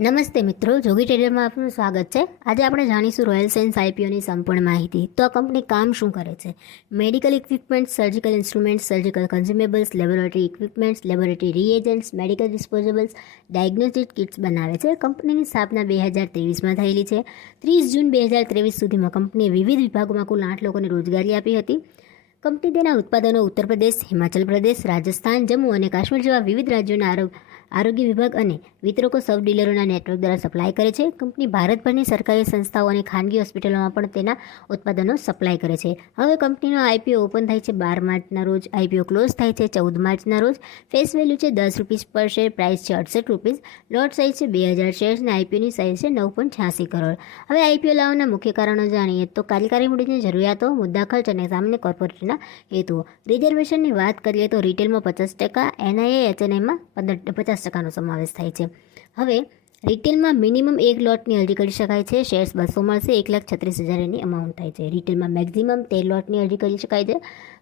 નમસ્તે મિત્રો, જોગી ટ્રેડરમાં આપનું સ્વાગત છે. આજે આપણે જાણીશું રોયલ સાયન્સ આઈપીઓની સંપૂર્ણ માહિતી. તો આ કંપની કામ શું કરે છે? Medical equipments surgical instruments surgical consumables laboratory equipments laboratory reagents medical disposables diagnostic kits બનાવે છે. કંપનીની સ્થાપના બે હજાર ત્રેવીસમાં થયેલી છે. ત્રીસ જૂન બે હજાર ત્રેવીસ સુધીમાં કંપનીએ વિવિધ વિભાગોમાં કુલ આઠ લોકોને રોજગારી આપી હતી. કંપની તેના ઉત્પાદનો ઉત્તર પ્રદેશ, હિમાચલ પ્રદેશ, રાજસ્થાન, જમ્મુ અને કાશ્મીર જેવા વિવિધ રાજ્યોના આરોગ્ય આરોગ્ય વિભાગ અને વિતરકો સબ ડીલરોના નેટવર્ક દ્વારા સપ્લાય કરે છે. કંપની ભારતભરની સરકારી સંસ્થાઓ અને ખાનગી હોસ્પિટલોમાં પણ તેના ઉત્પાદનો સપ્લાય કરે છે. હવે કંપનીનો આઈપીઓ ઓપન થાય છે બાર માર્ચના રોજ, આઈપીઓ ક્લોઝ થાય છે ચૌદ માર્ચના રોજ. ફેસ વેલ્યુ છે દસ રૂપીસ પર શેર, પ્રાઇસ છે અડસઠ રૂપીસ. લોટ સાઇઝ છે બે હજાર શેર્સ અને આઈપીઓની સાઇઝ છે નવ પોઈન્ટ છ્યાસી કરોડ. હવે આઈપીઓ લાવવાના મુખ્ય કારણો જાણીએ તો કાર્યકારી મૂડીની જરૂરિયાતો, મુદ્દા ખર્ચ અને સામાન્ય કોર્પોરેટના હેતુઓ. રિઝર્વેશનની વાત કરીએ તો રિટેલમાં પચાસ ટકા, એનઆઈએ એચએનએમાં પંદર પચાસ ટકાનો સમાવેશ થાય છે. હવે, રિટેલમાં મિનિમમ એક લોટની અરજી કરી શકાય છે. શેર્સ બસો મળશે, એક લાખ છત્રીસ હજાર એની અમાઉન્ટ થાય છે. રિટેલમાં મેક્ઝિમમ તેર લોટની અરજી કરી શકાય છે.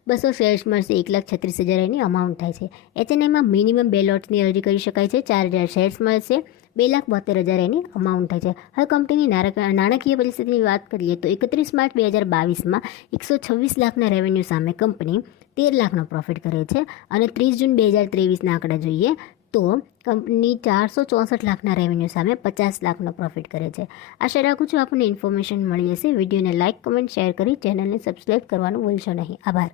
બસો શેર્સ મળશે, એક લાખ છત્રીસ હજાર એની અમાઉન્ટ થાય છે. એચએનઆઈમાં મિનિમમ બે લોટની અરજી કરી શકાય છે. ચાર હજાર શેર્સ મળશે, બે લાખ બોતેર હજાર એની અમાઉન્ટ થાય છે. હવે કંપનીની નાણાકીય પરિસ્થિતિની વાત કરીએ તો એકત્રીસ માર્ચ બે હજાર બાવીસમાં એકસો છવ્વીસ લાખના રેવન્યુ સામે કંપની તેર લાખનો પ્રોફિટ કરે છે અને ત્રીસ જૂન બે હજાર ત્રેવીસના આંકડા જોઈએ તો કંપની ચારસો ચોસઠ લાખના રેવન્યુ સામે પચાસ લાખનો પ્રોફિટ કરે છે. આશા રાખું છું આપણને ઇન્ફોર્મેશન મળી હશે. વિડીયોને લાઇક કમેન્ટ શેર કરી ચેનલને સબસ્ક્રાઈબ કરવાનું ભૂલશો નહીં. આભાર.